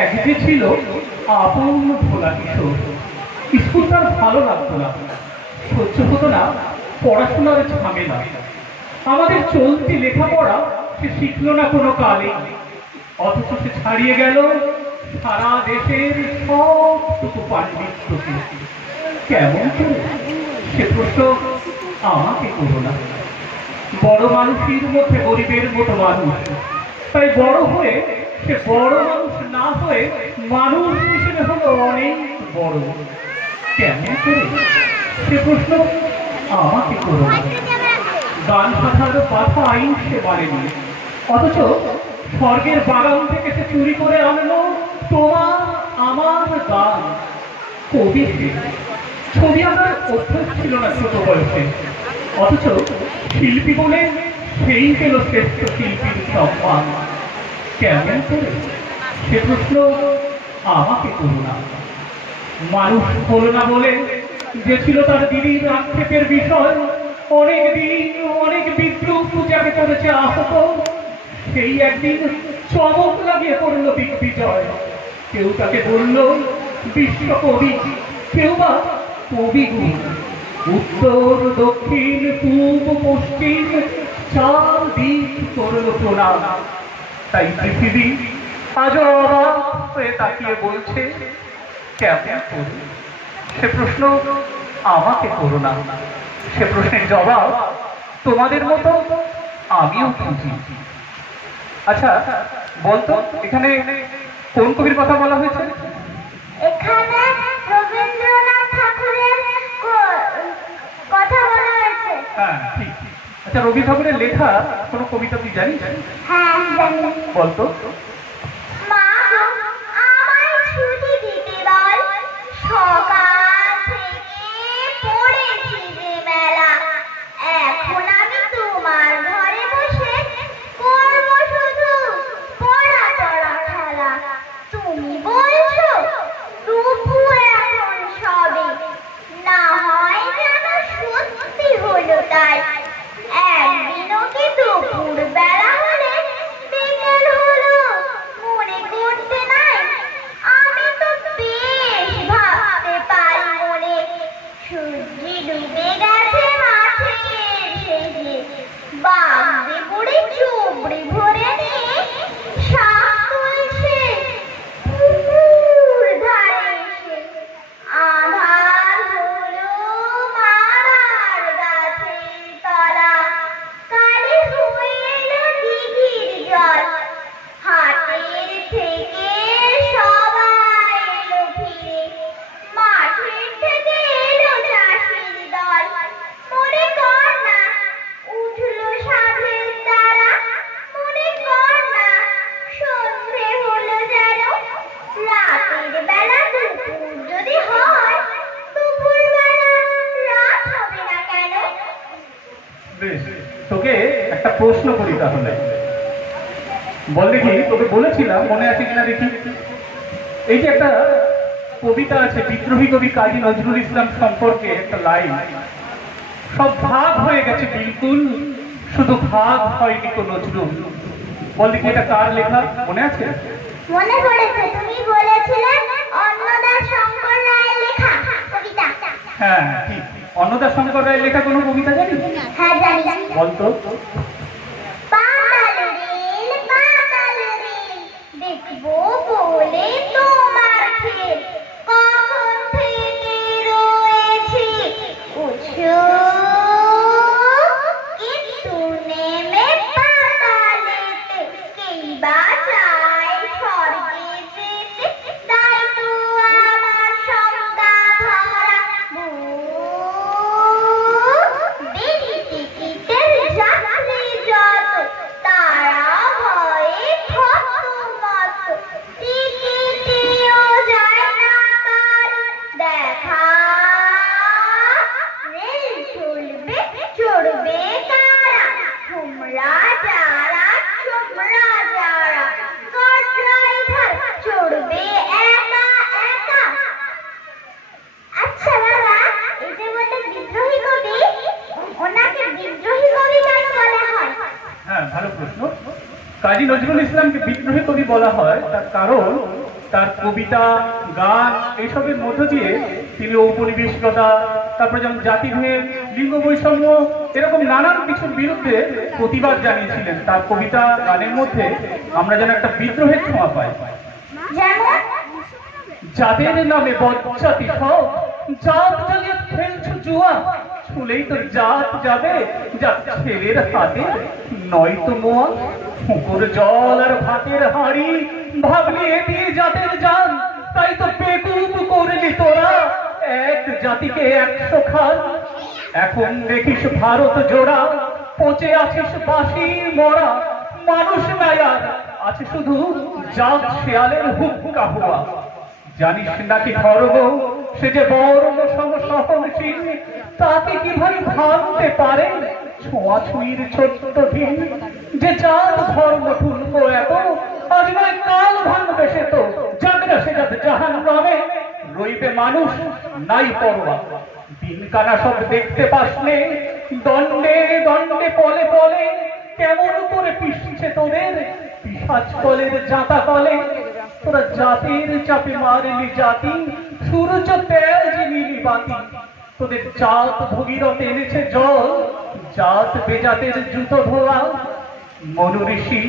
এক যে ছিল আপন ভোলা কিশোর। স্কুল তার ভালো লাগতো না, সহ্য হতো না পড়াশোনার ঝামেলা। আমাদের চলতি লেখাপড়া সে শিখলো না কোনো কালে, অথচ সে ছাড়িয়ে গেল সারা দেশের সবটুকু পাণ্ডিত্যকে। কেমন করে সে প্রশ্ন আমাকে করো না। বড় মানুষের মধ্যে গরিবের মতো মানুষ, তাই বড় হয়ে সে বড় মানুষ না হয়ে মানুষ হিসেবে হলো অনেক বড়। কেমন করে সে প্রশ্ন আমাকে করো না। গান শাখার বাধা আইন সে মানেনি, অথচ স্বর্গের বাগান থেকে সে চুরি করে আনলো তোমার আমার গান। কবি সে, ছবি আঁকার অভ্যাস ছিল না ছোট বয়সে, অথচ শিল্পী বলে সেই পেল শ্রেষ্ঠ শিল্পীর সম্মান। কেমন করে সে প্রশ্ন আমাকে করো না। মানুষ হলো না বলে যে ছিল তার দিদির আক্ষেপের বিষয়, অনেক দিন অনেক বিদ্রুপ যাকে করেছে আহত, সেই একদিন চমক লাগিয়ে পড়ল দিগ্বিজয়। কেউ তাকে বলল বিশ্বকবি, কেউ বা কবিগুরু। উত্তর দক্ষিণ পূব পশ্চিম চার দিক করল প্রণাম। তাই পৃথিবী আজও অবাক হয়ে তাকিয়ে বলছে কেমন করে সে প্রশ্ন আমাকে করো না। সে প্রশ্নের জবাব তোমাদের মতো আমিও খুঁজি। আচ্ছা বলতো, এখানে কোন কবির কথা বলা হয়েছে? এখানে রবীন্দ্রনাথ ঠাকুরের কথা বলা হয়েছে। হ্যাঁ ঠিক। আচ্ছা, রবি ঠাকুরের লেখা কোনো কবিতা তুই জানিস? হ্যাঁ জানি। বলতো। মা গো, আমায় ছুটি দিতে বল, সকাল থেকে পড়েছি যে মেলা। এখন আমি তোমার ঘরে বসে করব শুধু পড়া পড়া খেলা। তুমি বলছো রূপু এখন সবে, না হয় যেন সত্যি হলো তাই। একদিনও কি দুপুর বেলা হলে বিকেল হলো মনে করতে নাই। আমি তো বেশ ভাবতে পারি মনে, সূর্য ডুবে গেছে মাঠের শেষে, বাগদে বুড়ি চুবড়ি ভরে নিয়ে শাক তুলছে পুকুর ধারে এসে। আধার হলো মারার গাছের তলা, কালি হয়ে এলো দিঘির জল। হাটের থেকে সবাই এলো ফিরে, মাঠের থেকে এলো চাষির দল। মনে কর না উঠলো সাধের তারা, মনে কর না সন্ধে হলো যেন। রাতের বেলা দুপুর যদি হয়, দুপুর বেলা রাত হবে না কেন? বেশ, তোকে একটা প্রশ্ন করি তাহলে। বল দেখি, তোকে বলেছিলাম মনে আছে কিনা দেখি, এই যে একটা কবিতা আছে বিদ্রোহী কবি কাজী নজরুল ইসলাম সম্পর্কে একটা লাইন, সব ভাগ হয়ে গেছে বিলকুল, শুধু ভাগ হয়নি তো নজরুল। বল দেখি এটা কার লেখা, মনে আছে? মনে পড়েছে, তুমি বলেছিলে অন্নদা শঙ্কর রায়ের লেখা কবিতা। হ্যাঁ ঠিক। অন্নদা শঙ্কর রায়ের লেখা কোনো কবিতা জানিস? হ্যাঁ জানি। বলতো। পাতাল রেল পাতাল রেল, দেখবো বলে তোমার খেল, কখন থেকে রয়েছি উৎসুক, কিন্তু নেমে পাতালেতে কেই বা চায় স্বর্গে যেতে। তাই তো আমার সংজ্ঞা ধরা দেরি টিকিটের যাত্রী যত, তারা ভয়ে থতমত। টিকিটেও যায় না কার দেখা, রেল চলবে চড়বে কারা? তোমরা যারা তোমরা যারা, কার ড্রাইভার চড়বে একা একা। আচ্ছা বাবা, এই যে বলে বিদ্রোহী কবি, ওনাকে বিদ্রোহী কবি কেন বলা হয়? হ্যাঁ ভালো প্রশ্ন। কাজী নজরুল ইসলামকে বিদ্রোহী কবি বলা হয় তার কারণ তার কবিতা, গান এইসবের মধ্য দিয়ে তিনি ঔপনিবেশিকতা, তারপরে যেমন জাতিভেদ, লিঙ্গ বৈষম্য এরকম নানান কিছুর বিরুদ্ধে প্রতিবাদ জানিয়েছিলেন। তার কবিতা গানের মধ্যে আমরা যেন একটা বিদ্রোহের ছোঁয়া পাই। যেমন যাদের নামে বজ্জাতি সব জাত জ্বালিয়ে খেলছ জুয়া, ছুলেই তোর জাত যাবে যা ছেলের হাতে নয়তো মোয়া। পুকুর জল আর ভাতের হাঁড়ি ভাবলি এ দিয়ে জাতের জান, তাই তো বেকুব করলি তোরা এক জাতিকে 100 খান। এখন দেখিস ভারত জোড়া পচে আছিস বাসি মরা, মানুষ নাই আর আছে শুধু জাত শেয়ালের হুক্কা হুয়া। জানিস নাকি ধর্ম সে যে বর্ণ সমসহনশীল, তাকে কি ভাই ভাবতে পারে ছোঁয়াছুঁয়ির ছোট্ট ঢিল। যে জাত ধর্ম তুলবো এত আজ নয় কাল ভাঙবে সে তো, জাগনা সে যাতে জাহান নামে রইবে মানুষ নাই পরোয়া। দিন কানা সব দেখতে পাসনে দণ্ডে দণ্ডে পলে পলে, কেমন করে পিসছে তোদের পিশাচ কলের জাতা কলে। তোরা জাতির চাপে মারলি জাতি, সূর্য তেজ নিলি বাতি। তোদের জাত ভগীরথ এনেছে জল, জাত বেজাতের জুতো ধোয়া। মনু ঋষি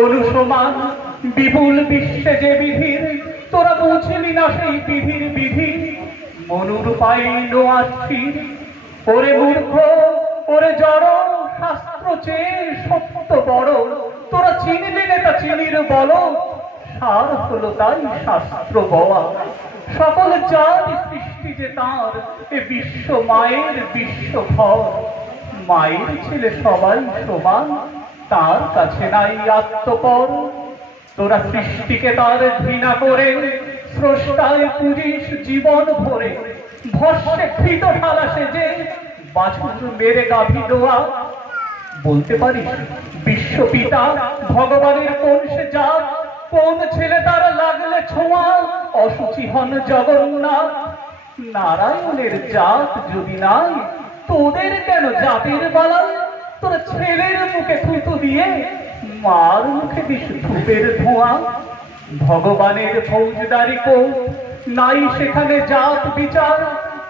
অনুসমান বিপুল বিশ্বে যে বিধির, তোরা বুঝলি না সেই বিধির বিধি। মনুর পাইল আস্থির, ওরে মূর্খ ওরে জড়, শাস্ত্র চেয়ে সত্য বড়। তোরা চিনলি নেতা চিনির বল, সার হলো তাই শাস্ত্র বওয়া। সকল জাতি সৃষ্টি যে তাঁর, এ বিশ্ব মায়ের বিশ্ব ঘর। মায়ের ছেলে সবাই সমান, তার কাছে নাই আত্মপর। তোরা সৃষ্টিকে তার ঘৃণা করে স্রষ্টায় পুজিস জীবন ভরে। ভস্যে কৃত ঢালা সেজে বাছুর মেরে গাভী দোয়া। বলতে পারিস বিশ্বপিতা ভগবানের কোন সে জাত, কোন ছেলে তার লাগলে ছোঁয়া অসুচি হন জগন্নাথ। নারায়ণের জাত যদি নাই, তোদের কেন জাতির বালাই? তোরা ছেলের মুখে থুতু দিয়ে মার মুখে দিস ধূপের ধোঁয়া। ভগবানের ফৌজদারি কোর্ট নাই সেখানে জাত বিচার,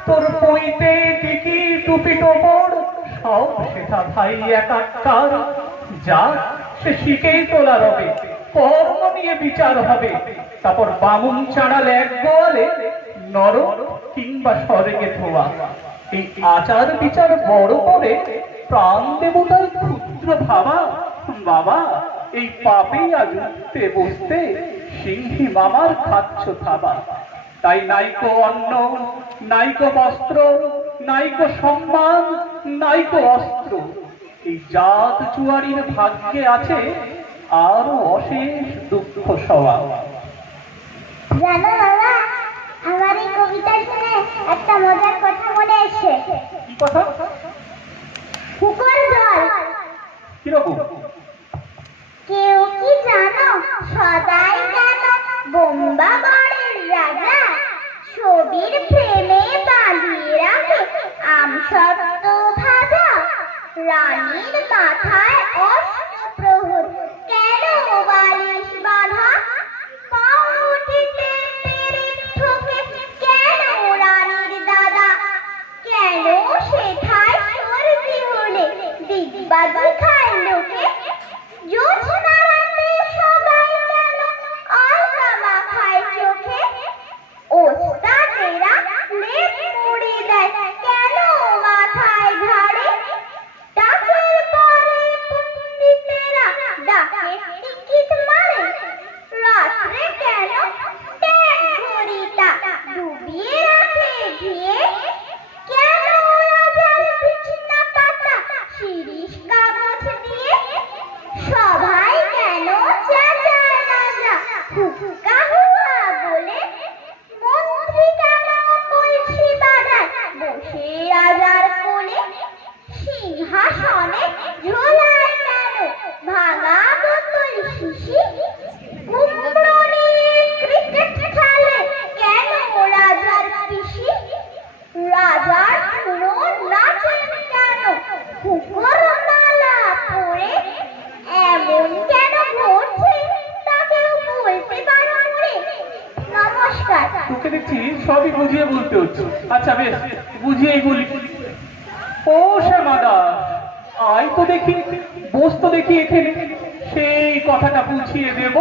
তোর পইতে টিকি টুপি টোপর সব সেটা ভাই একাকার। জাত সে শিখেই তোলা রবে, কর্ম নিয়ে বিচার হবে। তারপর বামুন চাড়াল এক গোয়ালে নরক কিংবা স্বর্গে ধোয়া। এই আচার বিচার বড় করে প্রাণ দেবতার ক্ষুদ্র ভাবা। বাবা এই পাপেই আজ উঠতে বসতে সিংহী মামার খাচ্ছ থাবা। তাই নাইকো অন্ন, নাইকো বস্ত্র, নাইকো সম্মান, নাইকো অস্ত্র। এই জাত জুয়ারির ভাগ্যে আছে আরো অশেষ দুঃখ সওয়া। জানো বাবা, আমার এই কবিতা শুনে একটা মজার কথা মনে এসে। কি কথা? কুকুর জল কিরকম? কেউ কি জানো সদাই জানো বোম্বা বরের রাজা ছবির প্রেমে বালিয়ে রাখে আমসত্ব ভাজা। রানীর মাথায় অষ্টপ্রহর কেন বালিশ বাঁধা, পাউরুটিতে পেরেক ঠোকে কেন রানীর দাদা। কেন সেথায় সর্দি হলে দিগবাজি খায় লোকে, জোছনা রাতে সবাই কেন আলতা মাখায় চোখে। ওস্তাদেরা লেপ মুড়ি দেয় কেন মাথায় ঘাড়ে, টাকের পরে তোকে দেখছি সবই বুঝিয়ে বলতে হচ্ছে। আচ্ছা বেশ, বুঝিয়েই বলি। ও শ্যামাদা, আয় তো দেখি, বস তো দেখি এখানে। সেই কথাটা বুঝিয়ে দেব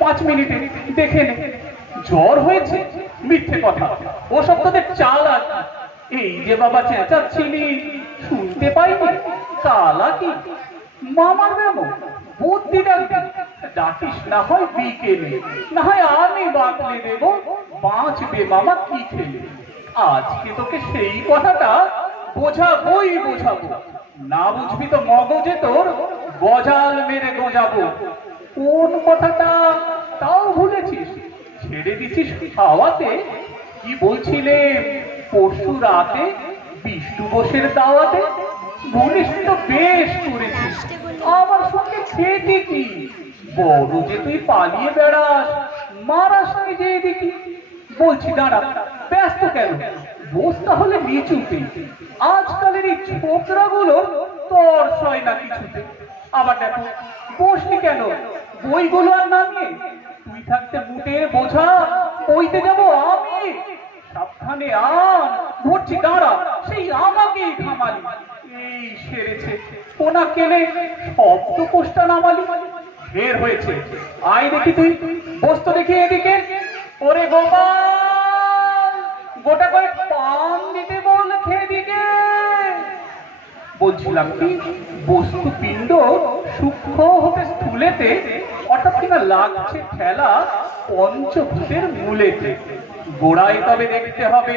5 মিনিটে, দেখে নে। জ্বর হয়েছে? মিথ্যে কথা, ওসব তোদের চাল আছে। এই যে বাবা চেঁচাচ্ছিলি, শুনতে পাইনি? কালা কি মামার মেমো, বুদ্ধি ডাকবি, ডাকিস না হয় বিকেলে, না হয় আমি বাতলে দেব, বাঁচবে মামা কি খেলে। আজকে তোকে সেই কথাটা বোঝাবোই বোঝাবো, না বুঝবি তো মগজে তোর গজাল মেরে গোজাবো। কোন কথাটা তাও ভুলেছিস? ছেড়ে দিছিস খাওয়াতে? কি বলছিলে পরশু রাতে বিষ্ণু বোসের দাওয়াতে? বলিস তো বেশ করেছিস, আমার সঙ্গে খেতে কি? বড় যে তুই পালিয়ে বেড়াস, মারাস নিজে এদিকে। বলছি দাঁড়া, ব্যস্ত কেন? বস তাহলে নিচুতে। আজকালের এই ছোকরাগুলো তর সয় না কিছুতে। আবার দেখো, বসলি কেন? বইগুলো আর নামিয়ে তুই থাকতে বুটের বোঝা বইতে যাবো আমি? সাবধানে আন, ধরছি দাঁড়া, সেই আমাকেই থামালি। এই সেরেছে, কোনা কেলে শব্দ কোষ্টা নামালি। বের হয়েছে, আয় দেখি তুই, বসতো দেখি এদিকে। ওরে গোপাল, গোটা করে পান দিতে বল খেয়ে দিকে। বলছিলাম কি, বস্তু পিণ্ড সূক্ষ্ম হতে স্থূলেতে, অর্থাৎ কিনা লাগছে ঠেলা পঞ্চভূতের মূলেতে। গোড়ায় তবে দেখতে হবে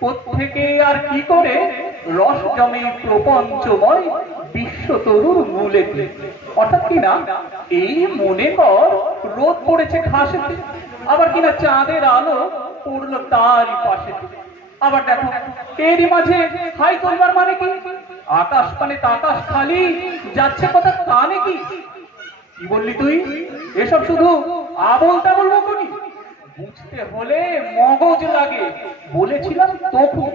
কোত্থেকে আর কি করে রস জমে প্রপঞ্চময় বিশ্ব তরুর মূলেতে। অর্থাৎ কিনা এই মনে কর রোদ পড়েছে ঘাসেতে, আবার কিনা চাঁদের আলো পড়লো তারই পাশেতে। আবার দেখো, এরই মাঝে হাই করবার মানে কি? আকাশ পানে তাকাশ খালি, যাচ্ছে কথা কানে কি? কি বললি তুই? এসব শুধু আবল তাবল বকুনি। বুঝতে হলে মগজ লাগে, বলেছিলাম তখন।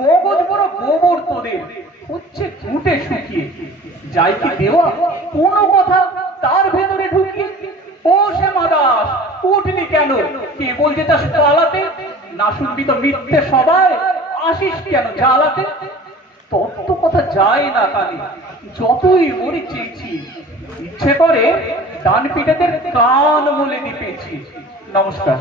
মগজ বড় গোবর তোদের, হচ্ছে ঘুটে শুকিয়ে। যাই কি দেওয়া কোনো কথা তার ভেতরে ঢুকিয়ে। ও শ্যামা দাস, উঠলি কেন? কেবল যেটা পালাতে, না শুনবি তো মিথ্যে সবাই, আসিস কেন জ্বালাতে? তত্ত্ব কথা যায় না কানে, যতই মরি চেয়েছি। ইচ্ছে করে ডান পিঠেদের কান মলে দিপেছি। নমস্কার।